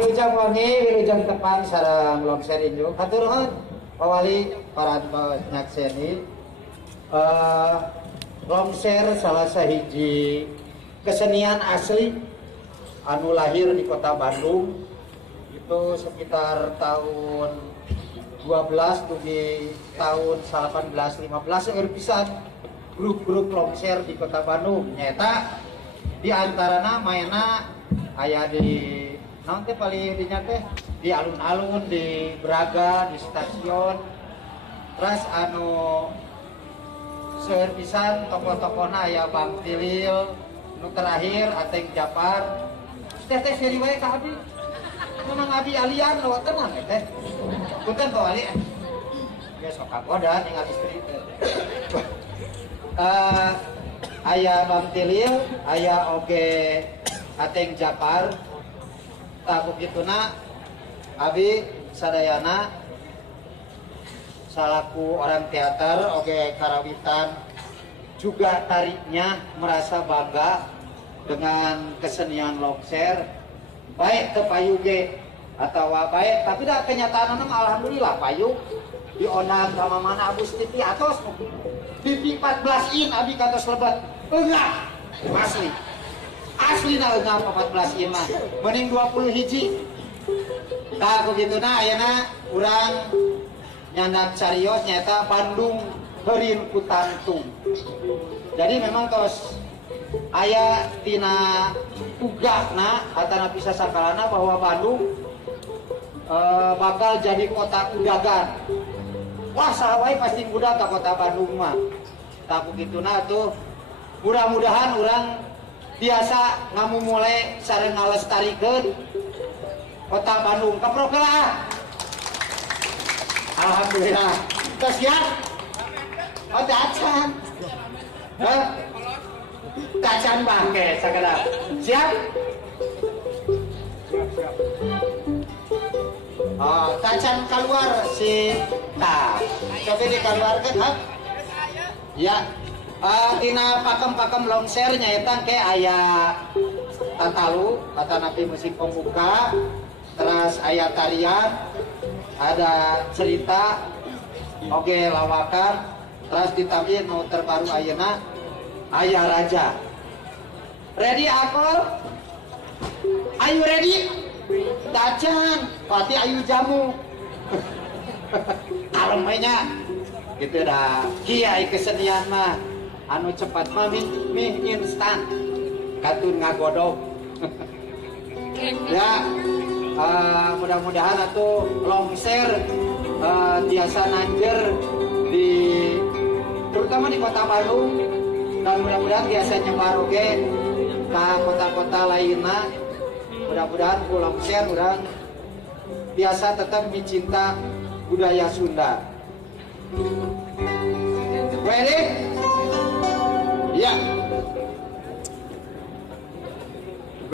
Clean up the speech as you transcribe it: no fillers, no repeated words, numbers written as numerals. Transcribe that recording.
wilujeng wangi wilujeng tepang sareng longser injuk hatur nuhun pawali parantos nyakseni longser salah sahiji kesenian asli anu lahir di kota Bandung itu sekitar tahun 12 dugi tahun 1815 yang pisan grup-grup longser di kota Bandung nyata di antarana mainna aya di naon teh paling dinya teh di alun-alun di Braga di stasiun terus anu seueur pisan tokoh-tokohna aya Bang Tilil nu terakhir Ateng Japar teh seri wae ka abi memang abi alian lewat tenang teh punten to ali geus sok kagoda tinggal istri teh aya Bang Tilil aya oge Ateng Japar tak begituna abi sadayana salaku orang teater oge karawitan juga tariknya merasa bangga dengan kesenian longser baik ke payuge atau baik tapi dah kenyataan alhamdulillah payung di onam sama mana abus TV atos TV 14 in abi kantos lebat enggak asli na enggak 14 in mah mending 20 hiji tak begitu na ayana urang nyandak carios nyata Bandung heureun ku Tantung jadi memang tos aya tina tugahna atana bisa sakalana bahwa Bandung bakal jadi kota udagan wah sahawae pasti budak ke kota Bandung mah tak begituna tuh mudah-mudahan urang biasa ngamumule sareng ngalestarikeun kota Bandung kaprogelah alhamdulillah tos siap oh dacan dacan bangke sakada siap oh dacan keluar si tah coba dikeluarkan ha ya tina pakem-pakem longser nyaeta ke aya tatalu kata nabi musik pembuka terus aya tarian ada cerita oge lawakan terus ditambahin mau terbaru ayeuna aya raja ready akol ayu ready dacan pati ayu jamu alemnya gitu dah kiai kesenian mah anu cepat mah mie instan katun ngagodok ya mudah-mudahan atuh longser biasa nanjer di terutama di kota Bandung dan mudah-mudahan biasa nyebar oge ke kota-kota lainnya mudah-mudahan ku longser urang biasa tetap mencinta budaya Sunda. Ready? Ya.